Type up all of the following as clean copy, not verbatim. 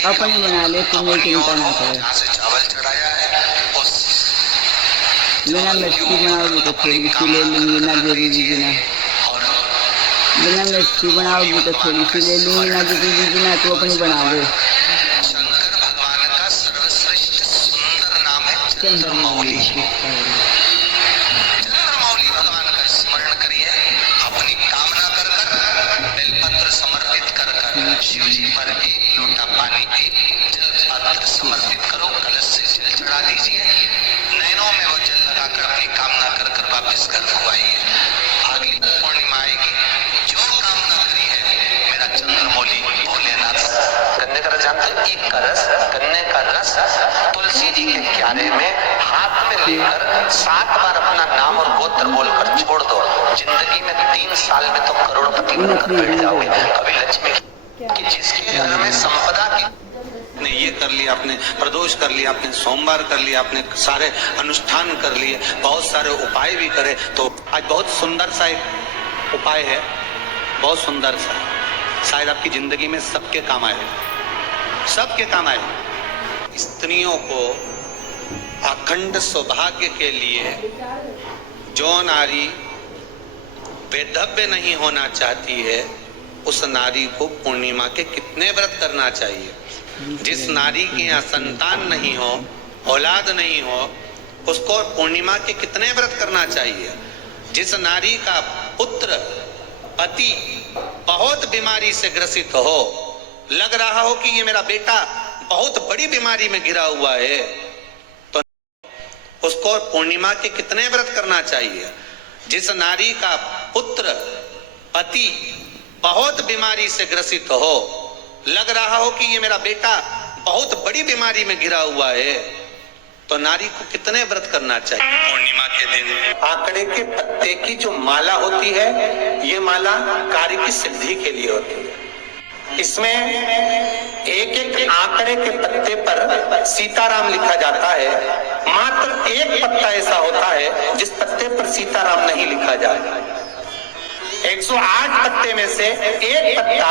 अपनी बना ले, तुम्हें चिंता ना करे। चावल चढ़ाया है बिना मिर्ची बनाओगी तो थोड़ी सी ले लूंगी, ना जरूरी बिना। बिना मिर्ची बनाओगी तो थोड़ी सी ले लूंगी, ना जरूरी बिना। तू अपनी बना ले। शंकर भगवान का सर्वश्रेष्ठ सुंदर नाम है चंद्रमौली। चंद्रमौली भगवान का स्मरण करिए, अपनी कामना कर बेलपत्र समर्पित कर शिव जी पर एक लोटा पानी के जल पात्र समर्पित करो, कलश से जल चढ़ा दीजिए, नैनों में वो जल लगाकर अपनी कामना कर वापस घर को आइए। अगली पूर्णिमा आएगी, जो कामना करी है मेरा चंद्रमौली भोलेनाथ। गन्ने का रस जानते हैं? एक का रस, गन्ने का रस तुलसी जी के क्यारे में हाथ में लेकर 7 बार अपना नाम और गोत्र बोलकर छोड़ दो, जिंदगी में 3 साल में तो करोड़पति बनकर बैठ जाओगे। कभी लक्ष्मी कि जिसके घर में संपदा की ने ये कर लिया, आपने प्रदोष कर लिया, आपने सोमवार कर लिया, आपने सारे अनुष्ठान कर लिए, बहुत सारे उपाय भी करे, तो आज बहुत सुंदर सा एक उपाय है, बहुत सुंदर सा, शायद आपकी जिंदगी में सबके काम आए, सबके काम आए। स्त्रियों को अखंड सौभाग्य के लिए जो नारी वेधव्य नहीं होना चाहती है, उस नारी को पूर्णिमा के कितने व्रत करना चाहिए। जिस नारी के यहाँ संतान नहीं हो, औलाद नहीं हो, उसको पूर्णिमा के कितने व्रत करना चाहिए। जिस नारी का पुत्र पति बहुत बीमारी से ग्रसित हो, लग रहा हो कि ये मेरा बेटा बहुत बड़ी बीमारी में घिरा हुआ है, तो उसको पूर्णिमा के कितने व्रत करना चाहिए। जिस नारी का पुत्र पति बहुत बीमारी से ग्रसित हो, लग रहा हो कि ये मेरा बेटा बहुत बड़ी बीमारी में घिरा हुआ है, तो नारी को कितने व्रत करना चाहिए। पूर्णिमा के दिन आंकड़े के पत्ते की जो माला होती है, ये माला कार्य की सिद्धि के लिए होती है। इसमें एक एक आंकड़े के पत्ते पर सीताराम लिखा जाता है। मात्र एक पत्ता ऐसा होता है जिस पत्ते पर सीताराम नहीं लिखा जाए। 108 पत्ते में से एक पत्ता,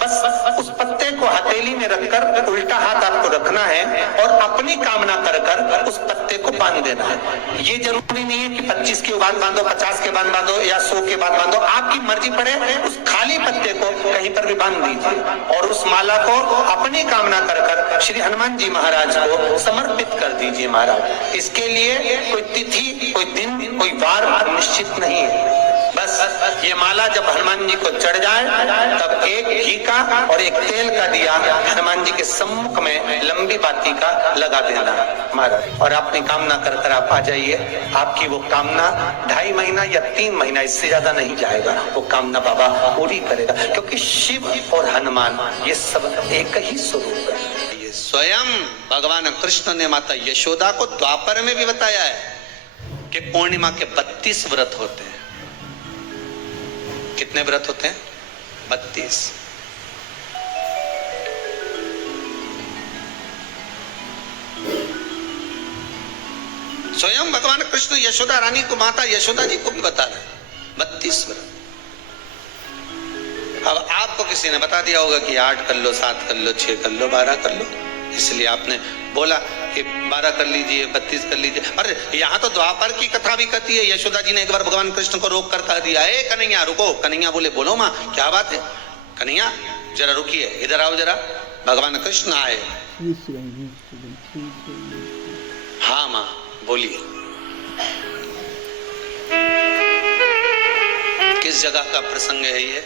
बस उस पत्ते को हथेली में रखकर उल्टा हाथ आपको रखना है और अपनी कामना कर कर उस पत्ते को बांध देना है। ये जरूरी नहीं है कि 25 के बाद बांधो, 50 के बाद बांधो या 100 के बाद बांधो, आपकी मर्जी पड़े। उस खाली पत्ते को कहीं पर भी बांध दीजिए और उस माला को अपनी कामना कर कर श्री हनुमान जी महाराज को समर्पित कर दीजिए। महाराज, इसके लिए कोई तिथि, कोई दिन, कोई वार निश्चित नहीं है। बस ये माला जब हनुमान जी को चढ़ जाए, तब एक घी का और एक तेल का दिया हनुमान जी के सम्मुख में लंबी बाती का लगा देना महाराज, और अपनी कामना कर कर आप आ जाइए। आपकी वो कामना 2.5 महीना या 3 महीना, इससे ज्यादा नहीं जाएगा, वो कामना बाबा पूरी करेगा। क्योंकि शिव और हनुमान ये सब एक ही स्वरूप है। ये स्वयं भगवान कृष्ण ने माता यशोदा को द्वापर में भी बताया है कि पूर्णिमा के 32 व्रत होते हैं। कितने व्रत होते हैं? 32। स्वयं भगवान कृष्ण यशोदा रानी को, माता यशोदा जी को भी बता रहे हैं 32 व्रत। अब आपको किसी ने बता दिया होगा कि 8 कर लो, 7 कर लो, 6 कर लो, 12 कर लो, इसलिए आपने बोला कि 12 कर लीजिए, 32 कर लीजिए। अरे यहाँ तो द्वापर की कथा भी कहती है। यशोदा जी ने एक बार भगवान कृष्ण को रोक कर कह दिया, ए कन्हैया रुको। कन्हैया बोले, बोलो माँ क्या बात है। कन्हैया जरा रुकिए, इधर आओ जरा। भगवान कृष्ण आए। हाँ माँ बोलिए। किस जगह का प्रसंग है ये?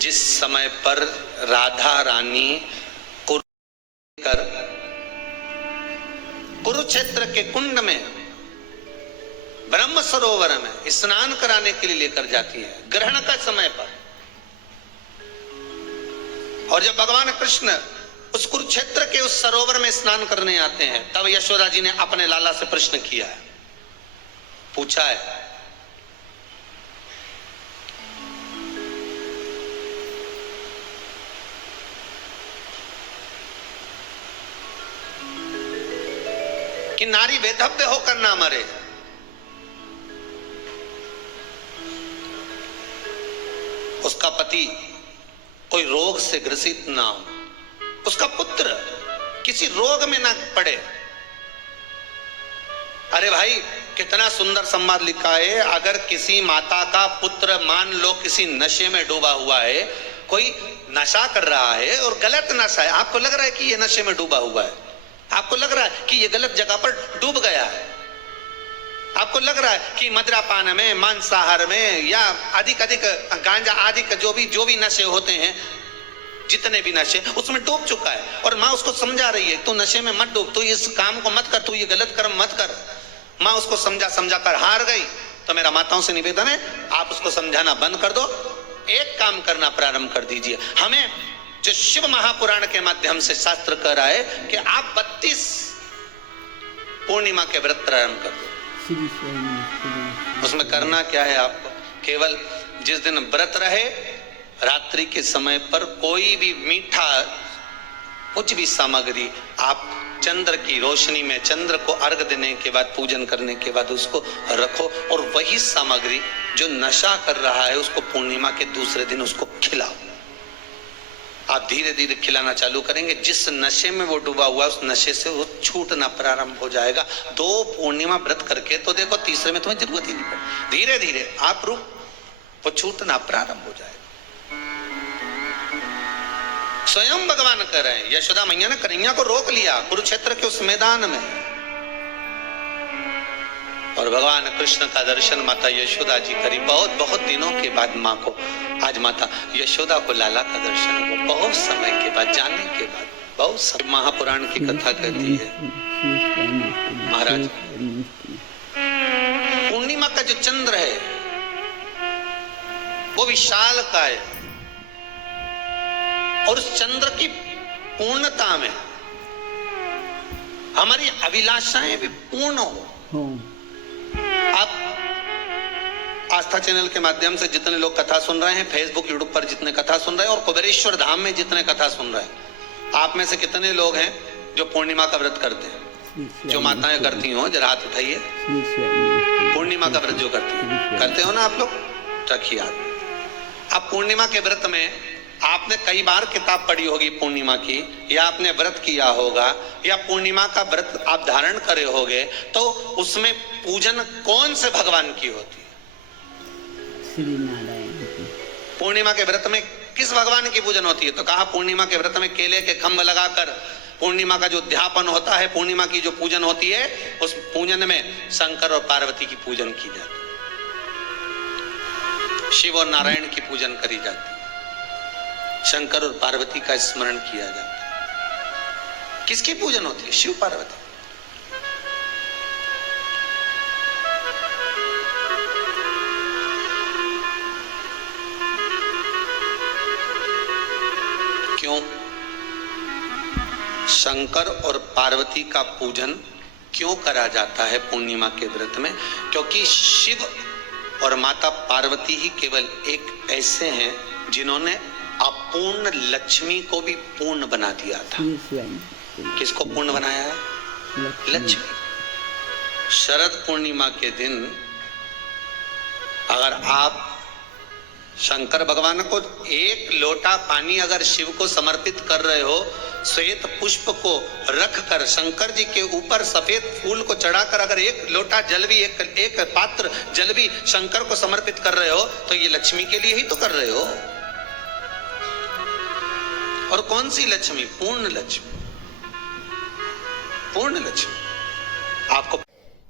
जिस समय पर राधा रानी कुरुक्षेत्र के कुंड में, ब्रह्म सरोवर में स्नान कराने के लिए लेकर जाती है, ग्रहण का समय पर। और जब भगवान कृष्ण उस कुरुक्षेत्र के उस सरोवर में स्नान करने आते हैं, तब यशोदा जी ने अपने लाला से प्रश्न किया है, पूछा है कि नारी वेधव्य होकर ना मरे। उसका पति कोई रोग से ग्रसित ना हो, उसका पुत्र किसी रोग में ना पड़े। अरे भाई कितना सुंदर संवाद लिखा है। अगर किसी माता का पुत्र मान लो किसी नशे में डूबा हुआ है, कोई नशा कर रहा है और गलत नशा है, आपको लग रहा है कि ये नशे में डूबा हुआ है, आपको लग रहा है कि ये गलत जगह पर डूब गया है, आपको लग रहा है कि मदिरापान में, मांसाहार में या अधिक गांजा आदि का जो भी नशे होते हैं, जितने भी नशे, उसमें डूब चुका है। और माँ उसको समझा रही है, तू नशे में मत डूब, तू इस काम को मत कर, तू ये गलत कर्म मत कर। माँ उसको समझा कर हार गई। तो मेरा माताओं से निवेदन है, आप उसको समझाना बंद कर दो, एक काम करना प्रारंभ कर दीजिए। हमें जो शिव महापुराण के माध्यम से शास्त्र कह रहा है कि आप 32 पूर्णिमा के व्रत प्रारंभ कर दो। उसमें करना क्या है आपको? केवल जिस दिन व्रत रहे, रात्रि के समय पर कोई भी मीठा, कुछ भी सामग्री आप चंद्र की रोशनी में, चंद्र को अर्घ देने के बाद, पूजन करने के बाद उसको रखो, और वही सामग्री जो नशा कर रहा है उसको पूर्णिमा के दूसरे दिन उसको खिलाओ। आप धीरे धीरे खिलाना चालू करेंगे, जिस नशे में वो डूबा हुआ उस नशे से वो छूटना प्रारंभ हो जाएगा। 2 पूर्णिमा व्रत करके तो देखो, तीसरे में तुम्हें जरूरत ही नहीं पड़े। धीरे धीरे आप वो छूटना प्रारंभ हो जाएगा। स्वयं भगवान कह रहे हैं, यशोदा मैया ने कन्हैया को रोक लिया कुरुक्षेत्र के उस मैदान में, और भगवान कृष्ण का दर्शन माता यशोदा जी करी। बहुत दिनों के बाद माँ को, आज माता यशोदा को लाला का दर्शन हुआ, बहुत समय के बाद, जाने के बाद, बहुत समय। महापुराण की कथा कहती है महाराज, पूर्णिमा का जो चंद्र है वो विशाल का है, और उस चंद्र की पूर्णता में हमारी अभिलाषाएं भी पूर्ण हो। आप आस्था चैनल के माध्यम से जितने लोग कथा सुन रहे हैं, फेसबुक यूट्यूब पर जितने कथा सुन रहे हैं, और कुबेरेश्वर धाम में जितने कथा सुन रहे हैं, आप में से कितने लोग हैं जो पूर्णिमा का व्रत करते हैं? जो माताएं करती हो जरा हाथ उठाइए। पूर्णिमा का व्रत जो करते हो ना आप लोग, रखिए हाथ। अब पूर्णिमा के व्रत में आपने कई बार किताब पढ़ी होगी पूर्णिमा की, या आपने व्रत किया होगा, या पूर्णिमा का व्रत आप धारण करे होगे, तो उसमें पूजन कौन से भगवान की होती है? श्री नारायण की। पूर्णिमा के व्रत में किस भगवान की पूजन होती है? तो कहा पूर्णिमा के व्रत में केले के खंभ लगाकर पूर्णिमा का जो अध्यापन होता है, पूर्णिमा की जो पूजन होती है, उस पूजन में शंकर और पार्वती की पूजन की जाती है, शिव और नारायण की पूजन करी जाती है, शंकर और पार्वती का स्मरण किया जाता है। किसकी पूजन होती है? शिव पार्वती। क्यों शंकर और पार्वती का पूजन क्यों करा जाता है पूर्णिमा के व्रत में? क्योंकि शिव और माता पार्वती ही केवल एक ऐसे हैं जिन्होंने अपूर्ण लक्ष्मी को भी पूर्ण बना दिया था। किसको पूर्ण बनाया है? लक्ष्मी। शरद पूर्णिमा के दिन अगर आप शंकर भगवान को एक लोटा पानी अगर शिव को समर्पित कर रहे हो, श्वेत पुष्प को रख कर शंकर जी के ऊपर सफेद फूल को चढ़ाकर अगर एक लोटा जल भी, एक पात्र जल भी शंकर को समर्पित कर रहे हो, तो ये लक्ष्मी के लिए ही तो कर रहे हो। और कौन सी लक्ष्मी? पूर्ण लक्ष्मी। पूर्ण लक्ष्मी। आपको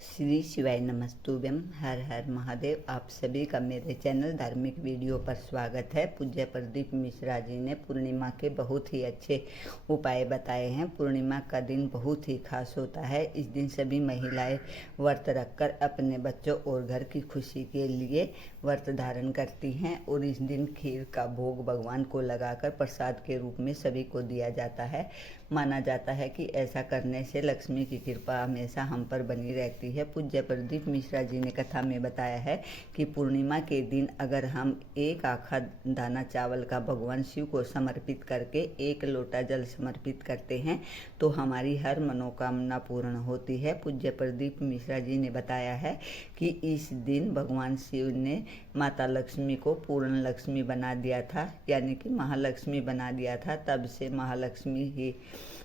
श्री शिवाय नमस्तुभ्यम, हर हर महादेव। आप सभी का मेरे चैनल धार्मिक वीडियो पर स्वागत है। पूज्य प्रदीप मिश्रा जी ने पूर्णिमा के बहुत ही अच्छे उपाय बताए हैं। पूर्णिमा का दिन बहुत ही खास होता है। इस दिन सभी महिलाएं व्रत रखकर अपने बच्चों और घर की खुशी के लिए व्रत धारण करती हैं, और इस दिन खीर का भोग भगवान को लगाकर प्रसाद के रूप में सभी को दिया जाता है। माना जाता है कि ऐसा करने से लक्ष्मी की कृपा हमेशा हम पर बनी रहती है। पूज्य प्रदीप मिश्रा जी ने कथा में बताया है कि पूर्णिमा के दिन अगर हम एक आखा दाना चावल का भगवान शिव को समर्पित करके 1 लोटा जल समर्पित करते हैं तो हमारी हर मनोकामना पूर्ण होती है। पूज्य प्रदीप मिश्रा जी ने बताया है कि इस दिन भगवान शिव ने माता लक्ष्मी को पूर्ण लक्ष्मी बना दिया था, यानी कि महालक्ष्मी बना दिया था। तब से महालक्ष्मी ही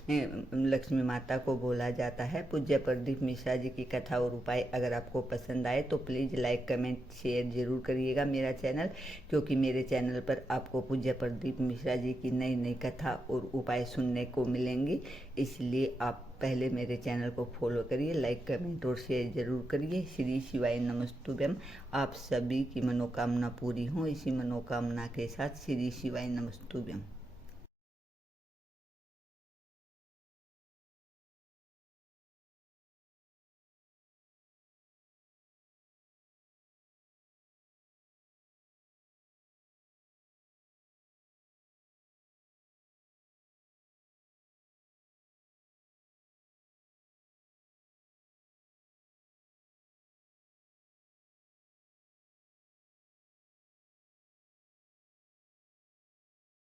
लक्ष्मी माता को बोला जाता है। पूज्य प्रदीप मिश्रा जी की कथा और उपाय अगर आपको पसंद आए तो प्लीज़ लाइक कमेंट शेयर ज़रूर करिएगा मेरा चैनल, क्योंकि मेरे चैनल पर आपको पूज्य प्रदीप मिश्रा जी की नई नई कथा और उपाय सुनने को मिलेंगी। इसलिए आप पहले मेरे चैनल को फॉलो करिए, लाइक कमेंट और शेयर ज़रूर करिए। श्री शिवाय नमस्तुभ्यम। आप सभी की मनोकामना पूरी हो, इसी मनोकामना के साथ श्री शिवाय नमस्तुभ्यम।